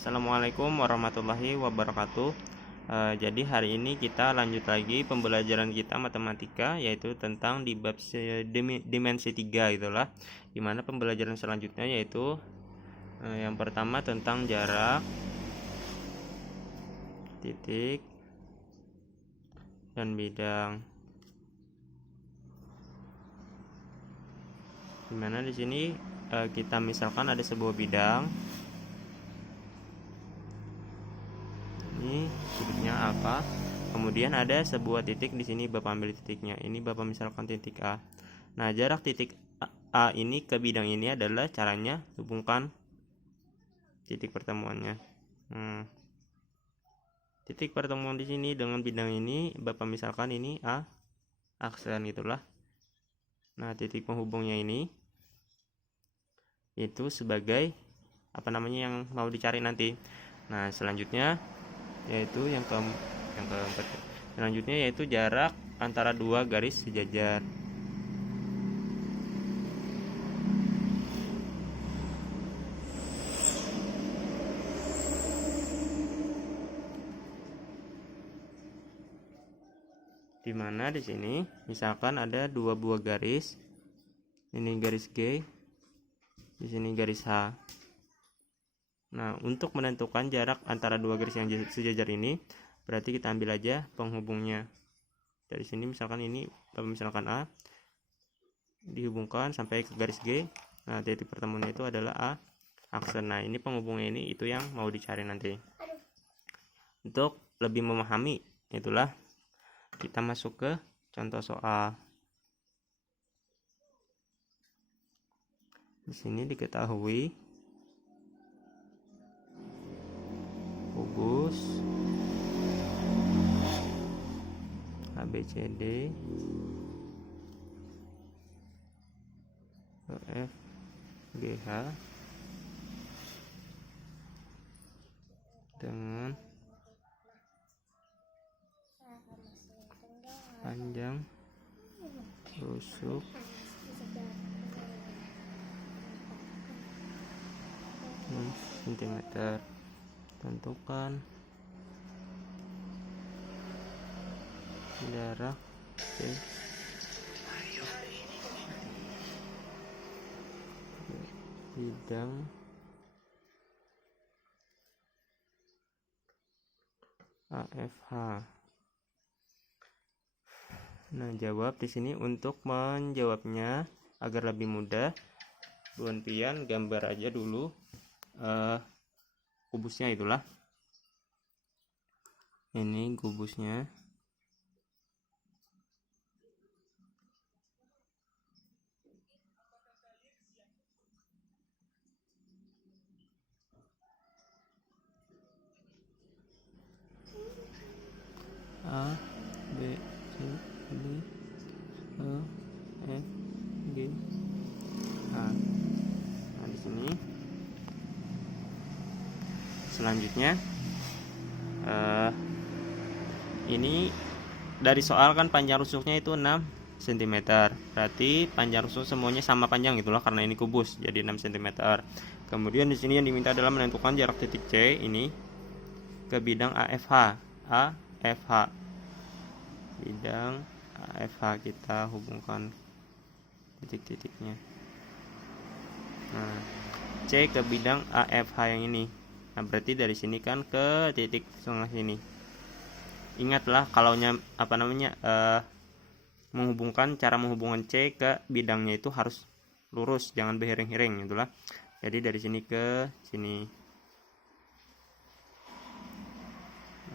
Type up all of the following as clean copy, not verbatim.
Assalamualaikum warahmatullahi wabarakatuh. Jadi hari ini kita lanjut lagi pembelajaran kita matematika, yaitu tentang di bab dimensi 3 itulah. Dimana pembelajaran selanjutnya yaitu yang pertama tentang jarak, titik, dan bidang. Dimana di sini kita misalkan ada sebuah bidang. Ini titiknya apa? Kemudian ada sebuah titik di sini, Bapak ambil titiknya. Ini Bapak misalkan titik A. Nah, jarak titik A ini ke bidang ini adalah caranya hubungkan titik pertemuannya. Titik pertemuan di sini dengan bidang ini, Bapak misalkan ini A, aksen itulah. Nah, titik penghubungnya ini itu sebagai apa namanya yang mau dicari nanti. Nah, selanjutnya yaitu yang keempat. Selanjutnya yaitu jarak antara dua garis sejajar. Dimana di sini misalkan ada dua buah garis. Ini garis G, di sini garis H. Nah, untuk menentukan jarak antara dua garis yang sejajar ini, berarti kita ambil aja penghubungnya. Dari sini misalkan ini, misalkan A, dihubungkan sampai ke garis G. Nah, titik pertemuannya itu adalah A, aksen. Nah, ini penghubungnya ini, itu yang mau dicari nanti. Untuk lebih memahami, itulah kita masuk ke contoh soal. Di sini diketahui kubus ABCD EF GH dengan panjang rusuk 6 cm. Tentukan jarak C bidang AFH. Nah, jawab di sini. Untuk menjawabnya agar lebih mudah, Buan Pian gambar aja dulu kubusnya itulah. Ini kubusnya. A B C D E F G H. Nah, di sini selanjutnya ini dari soal kan panjang rusuknya itu 6 cm. Berarti panjang rusuk semuanya sama panjang itulah, karena ini kubus jadi 6 cm. Kemudian di sini yang diminta adalah menentukan jarak titik C ini ke bidang AFH. Bidang AFH, kita hubungkan titik-titiknya. Nah, C ke bidang AFH yang ini. Nah, berarti dari sini kan ke titik tengah sini. Ingatlah kalau cara menghubungkan C ke bidangnya itu harus lurus, jangan berhiring-hiring itulah. Jadi dari sini ke sini.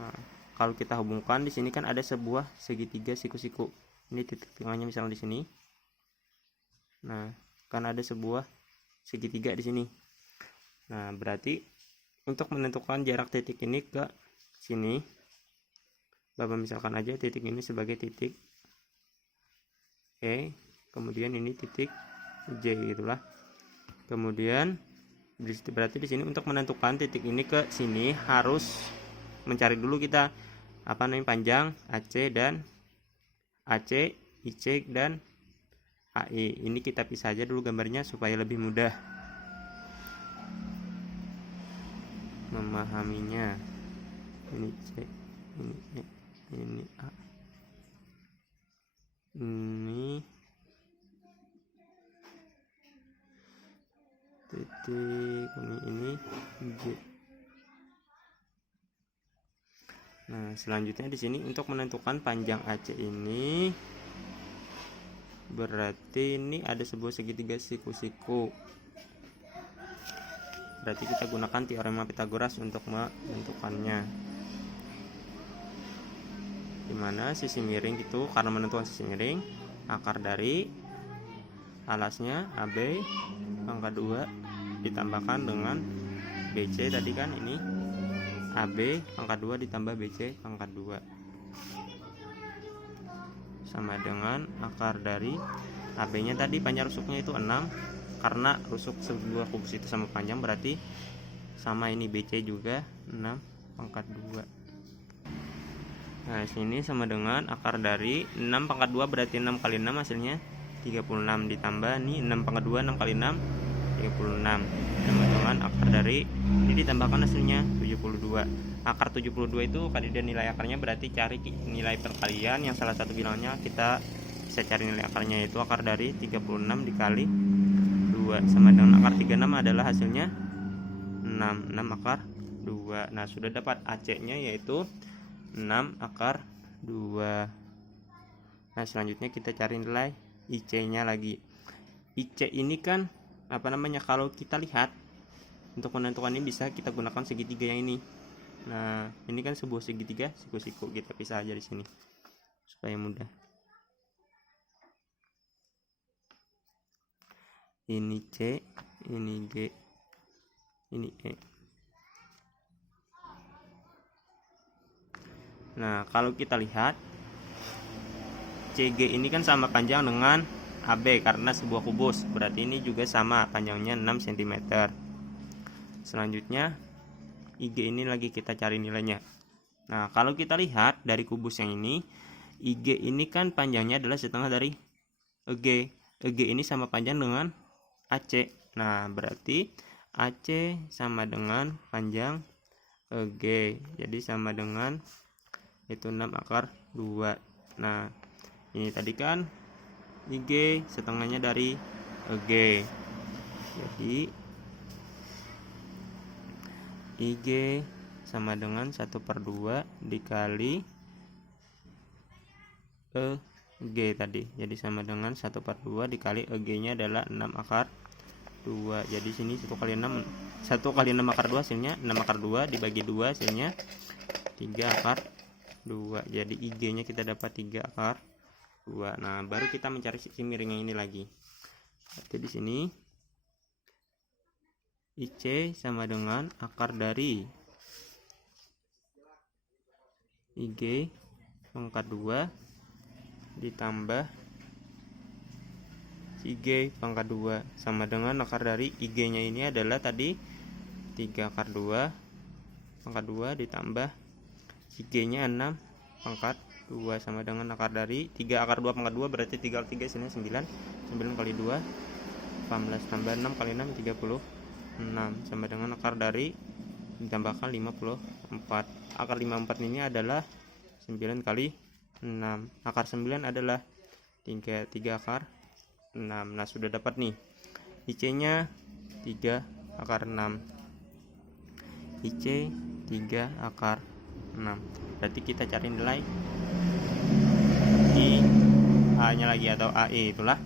Nah, kalau kita hubungkan di sini kan ada sebuah segitiga siku-siku. Ini titik tengahnya misalnya di sini. Nah, kan ada sebuah segitiga di sini. Nah, berarti untuk menentukan jarak titik ini ke sini, Bapak misalkan aja titik ini sebagai titik E, kemudian ini titik J itulah. Kemudian berarti di sini untuk menentukan titik ini ke sini harus mencari dulu kita panjang AC dan AC, IC dan AI. Ini kita pisah aja dulu gambarnya supaya lebih mudah. memahaminya. Ini C, ini E, ini A, ini titik, ini G. Nah, selanjutnya di sini untuk menentukan panjang AC ini, berarti ini ada sebuah segitiga siku-siku. Berarti kita gunakan teorema Pythagoras untuk menentukannya. Dimana sisi miring itu, karena menentukan sisi miring, akar dari alasnya AB pangkat 2 ditambahkan dengan BC tadi kan, ini AB pangkat 2 ditambah BC pangkat 2 sama dengan akar dari AB nya tadi panjang rusuknya itu 6, karena rusuk sebuah kubus itu sama panjang, berarti sama ini BC juga 6 pangkat 2. Nah, sini sama dengan akar dari 6 pangkat 2, berarti 6 kali 6 hasilnya 36, ditambah nih 6 pangkat 2, 6 kali 6 36, sama dengan akar dari ini ditambahkan hasilnya 72. Akar 72 itu kali dan nilai akarnya, berarti cari nilai perkalian yang salah satu bilangnya, kita bisa cari nilai akarnya, yaitu akar dari 36 dikali 2 sama dengan akar 36 adalah hasilnya 6 akar 2. Nah, sudah dapat AC nya yaitu 6 akar 2. Nah, selanjutnya kita cari nilai IC nya lagi. IC ini kan kalau kita lihat untuk menentukan ini bisa kita gunakan segitiga yang ini. Nah, ini kan sebuah segitiga siku-siku, kita pisah aja di sini supaya mudah. Ini C, ini G, ini E. Nah, kalau kita lihat CG ini kan sama panjang dengan AB karena sebuah kubus, berarti ini juga sama panjangnya 6 cm. Selanjutnya IG ini lagi kita cari nilainya. Nah, kalau kita lihat dari kubus yang ini, IG ini kan panjangnya adalah setengah dari EG. EG ini sama panjang dengan AC. Nah, berarti AC sama dengan panjang EG. Jadi sama dengan itu 6 akar 2. Nah, ini tadi kan IG setengahnya dari EG. Jadi IG sama dengan 1/2 dikali EG tadi. Jadi sama dengan 1/2 dikali EG nya adalah 6 akar 2. Jadi sini 1 kali 6 akar 2 hasilnya 6 akar 2 dibagi 2 hasilnya 3 akar 2. Jadi IG nya kita dapat 3 akar 2. Nah, baru kita mencari sisi miringnya ini lagi. Berarti di sini IC sama dengan akar dari IG pangkat 2 ditambah IG pangkat 2 sama dengan akar dari IG nya ini adalah tadi 3 akar 2 pangkat 2 ditambah IG nya 6 pangkat 2 sama dengan akar dari 3 akar 2 pangkat 2, berarti 3 kali 3 sini 9 kali 2 18 tambah 6 kali 6 36 sama dengan akar dari ditambahkan 54. Akar 54 ini adalah 9 kali 6. Akar 9 adalah 3 akar 6. Nah, sudah dapat nih IC nya 3 akar 6, IC 3 akar 6. Berarti kita cari nilai A nya lagi atau AE. Itulah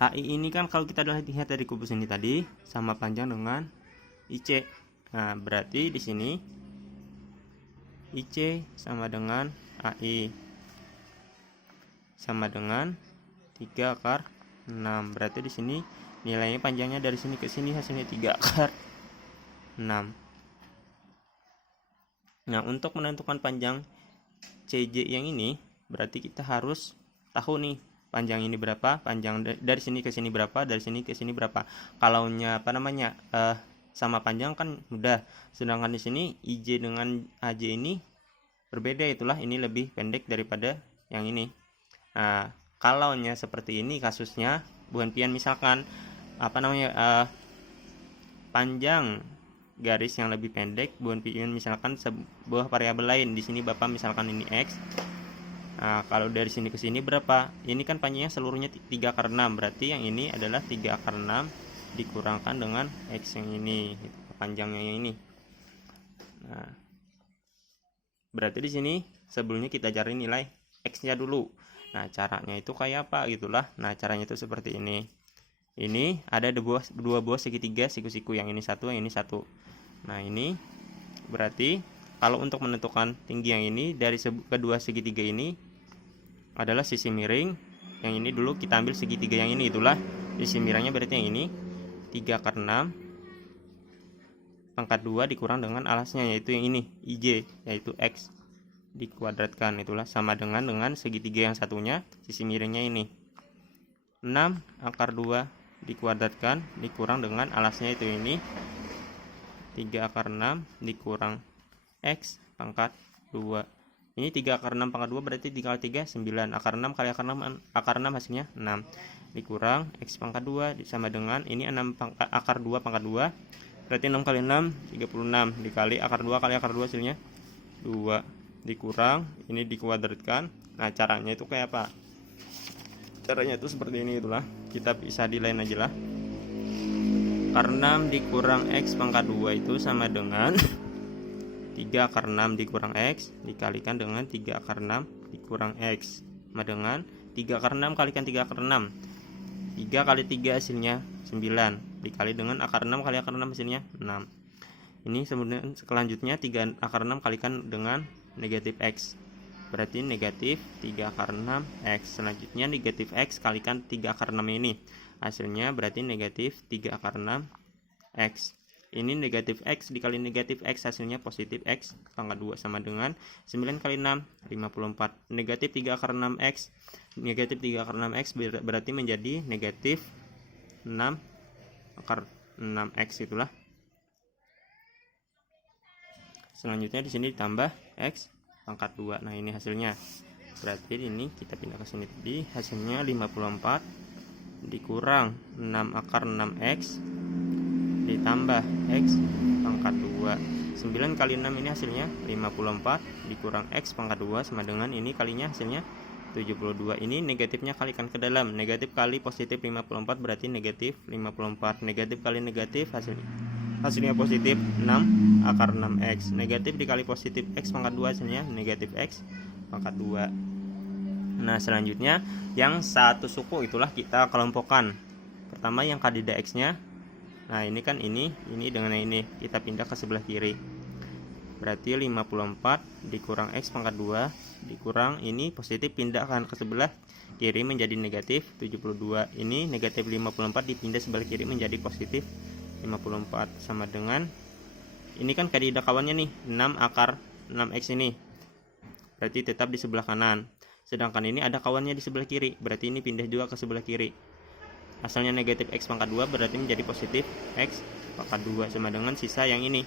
AI ini kan kalau kita lihat dari kubus ini tadi sama panjang dengan IC. Nah, berarti di sini IC sama dengan AI sama dengan 3 akar 6. Berarti di sini nilainya panjangnya dari sini ke sini hasilnya 3 akar 6. Nah, untuk menentukan panjang CJ yang ini berarti kita harus tahu nih panjang ini berapa, panjang dari sini ke sini berapa, dari sini ke sini berapa. Kalau sama panjang kan mudah. Sedangkan di sini IJ dengan AJ ini berbeda, itulah ini lebih pendek daripada yang ini. Nah, kalau seperti ini kasusnya, bukan pian misalkan panjang garis yang lebih pendek buat misalkan sebuah variabel lain. Di sini Bapak misalkan ini X. Nah, kalau dari sini ke sini berapa? Ini kan panjangnya seluruhnya 3/6, berarti yang ini adalah 3/6 dikurangkan dengan X yang ini, panjangnya yang ini. Nah, berarti di sini sebelumnya kita cari nilai X-nya dulu. Nah, caranya itu kayak apa gitulah. Nah, caranya itu seperti ini. Ini ada dua buah segitiga siku-siku, yang ini satu, yang ini satu. Nah, ini berarti kalau untuk menentukan tinggi yang ini dari kedua segitiga ini adalah sisi miring. Yang ini dulu kita ambil segitiga yang ini, itulah sisi miringnya, berarti yang ini 3/6 pangkat 2 dikurang dengan alasnya, yaitu yang ini IJ, yaitu X dikuadratkan, itulah sama dengan segitiga yang satunya sisi miringnya ini 6/2 dikuadratkan dikurang dengan alasnya, itu ini 3/6 dikurang X pangkat 2. Ini 3/6 pangkat 2 berarti 3 kali 3 9. Akar 6 kali akar 6 hasilnya 6 dikurang X pangkat 2 sama dengan ini 6 akar 2 pangkat 2 berarti 6 kali 6 36 dikali akar 2 kali akar 2 hasilnya 2 dikurang ini dikuadratkan. Nah, caranya itu kayak apa? Caranya itu seperti ini, itulah kita bisa di lain aja lah. Akar 6 dikurang X pangkat 2 itu sama dengan 3/6 dikurang X dikalikan dengan 3/6 dikurang X sama dengan 3/6 kalikan 3/6. 3 kali 3 hasilnya 9 dikali dengan akar 6 kali akar 6 hasilnya 6. Ini selanjutnya 3/6 kalikan dengan negatif X, berarti negatif 3/6 X. Selanjutnya negatif X kalikan 3/6 ini, hasilnya berarti negatif 3/6 X. Ini negatif X dikali negatif X hasilnya positif X pangkat 2 sama dengan 9 kali 6 54. Negatif 3/6 X, negatif 3/6 X berarti menjadi negatif 6/6 X, itulah. Selanjutnya di sini ditambah X pangkat 2. Nah, ini hasilnya. Berarti ini kita pindah ke sini tadi, hasilnya 54 dikurang 6/6 X ditambah X pangkat 2. 9 kali 6 ini hasilnya 54 dikurang X pangkat 2 sama dengan ini kalinya hasilnya 72. Ini negatifnya kalikan ke dalam, negatif kali positif 54 berarti negatif 54. Negatif kali negatif hasilnya positif 6/6 X. Negatif dikali positif X pangkat 2 hasilnya negatif X pangkat 2. Nah, selanjutnya yang satu suku itulah kita kelompokkan. Pertama yang kandida X nya. Nah, ini kan ini dengan ini kita pindah ke sebelah kiri. Berarti 54 dikurang X pangkat 2 dikurang ini positif pindahkan ke sebelah kiri menjadi negatif 72. Ini negatif 54 dipindah sebelah kiri menjadi positif 54 sama dengan ini kan kandida kawannya nih 6/6 X ini. Berarti tetap di sebelah kanan. Sedangkan ini ada kawannya di sebelah kiri, berarti ini pindah juga ke sebelah kiri. Asalnya negatif X pangkat 2 berarti menjadi positif X pangkat 2 sama dengan sisa yang ini.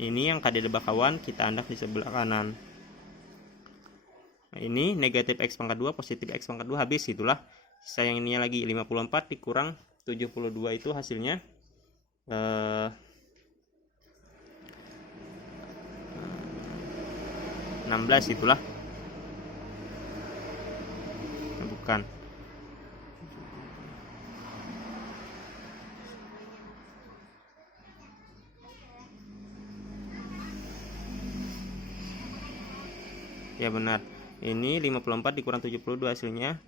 Ini yang kandida bakawan kita andak di sebelah kanan. Nah, ini negatif X pangkat 2 positif X pangkat 2 habis, itulah. Sisa yang ini lagi 54 dikurang 72 itu hasilnya 16, itulah. Nah, bukan. Ya benar. Ini 54 dikurang 72 hasilnya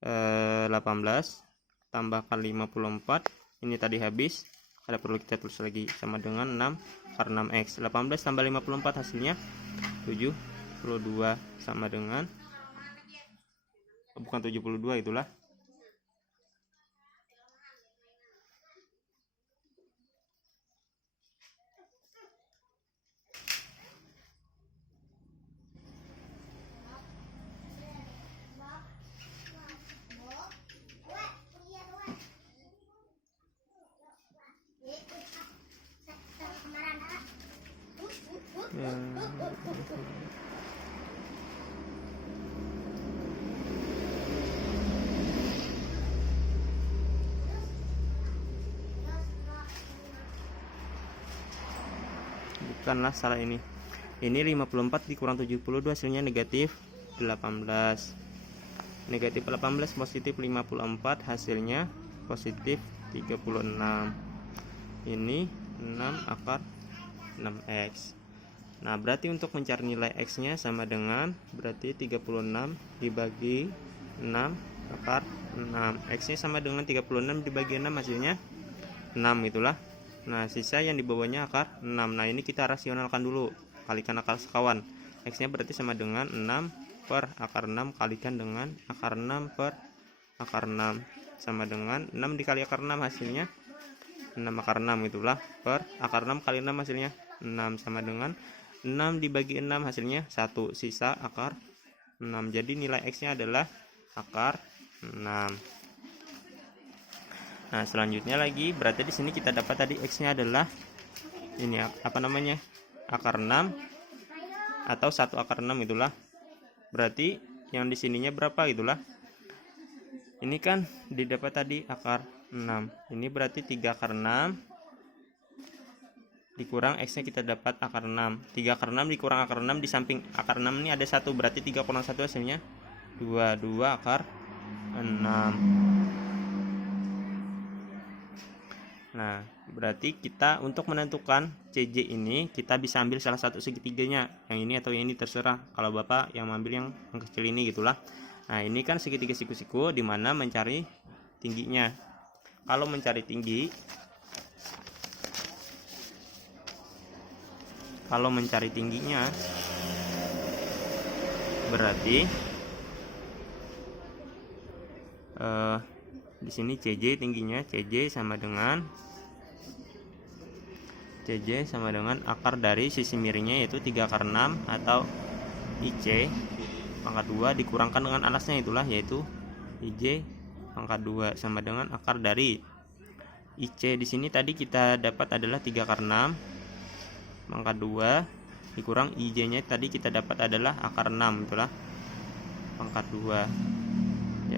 18 tambahkan 54. Ini tadi habis. Ada perlu kita tulis lagi sama dengan 6/6 X. 18 tambah 54 hasilnya 72 sama dengan bukan 72, itulah. bukanlah, salah, ini 54 dikurang 72 hasilnya negatif 18. Negatif 18 positif 54 hasilnya positif 36. Ini 6 akar 6x. Nah, berarti untuk mencari nilai x nya sama dengan, berarti 36 dibagi 6 akar 6. X nya sama dengan 36 dibagi 6 hasilnya 6 itulah. Nah, sisa yang di bawahnya akar 6. Nah, ini kita rasionalkan dulu, kalikan akar sekawan. X nya berarti sama dengan 6 per akar 6 kalikan dengan akar 6 per akar 6 sama dengan 6 dikali akar 6 hasilnya 6 akar 6 itulah, per akar 6 kali 6 hasilnya 6 sama dengan 6 dibagi 6 hasilnya 1, sisa akar 6. Jadi nilai x nya adalah akar 6. Nah, selanjutnya lagi, berarti di sini kita dapat tadi x nya adalah ini apa namanya, akar 6 atau 1 akar 6 itulah. Berarti yang di sininya berapa itulah. Ini kan didapat tadi akar 6. Ini berarti 3 akar 6 dikurang x nya kita dapat akar 6. 3 akar 6 dikurang akar 6, di samping akar 6 ini ada 1, berarti 3 kurang 1 hasilnya 2 akar 6. Nah, berarti kita untuk menentukan CJ ini kita bisa ambil salah satu segitiganya, yang ini atau yang ini terserah. Kalau Bapak yang mengambil yang kecil ini gitulah. Nah, ini kan segitiga siku-siku, dimana mencari tingginya. Kalau mencari tinggi, berarti di sini CJ tingginya, CJ sama dengan akar dari sisi miringnya yaitu 3 akar 6 atau IC pangkat 2 dikurangkan dengan alasnya itulah, yaitu IJ pangkat 2 sama dengan akar dari IC. Di sini tadi kita dapat adalah 3 akar 6 pangkat 2 dikurang IJ nya tadi kita dapat adalah akar 6 itulah pangkat 2.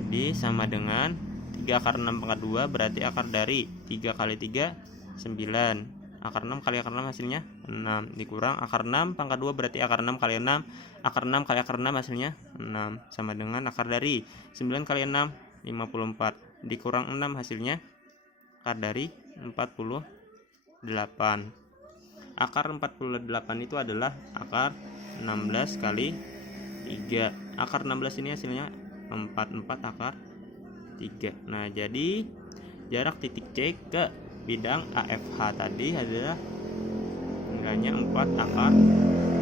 Jadi sama dengan 3 akar 6 pangkat 2 berarti akar dari 3 kali 3 9. Akar 6 kali akar 6 hasilnya 6 dikurang akar 6 pangkat 2 berarti akar 6 kali 6. Akar 6 kali akar 6 hasilnya 6 sama dengan akar dari 9 kali 6 54 dikurang 6 hasilnya akar dari 48. Akar 48 itu adalah akar 16 kali 3. Akar 16 ini hasilnya 4 akar 3. Nah, jadi jarak titik C ke bidang AFH tadi adalah nilainya 4 akar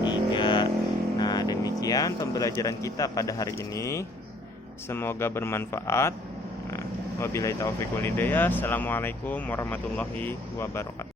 3. Nah, demikian pembelajaran kita pada hari ini. Semoga bermanfaat. Wabillahi taufiq wal hidayah. Assalamualaikum warahmatullahi wabarakatuh.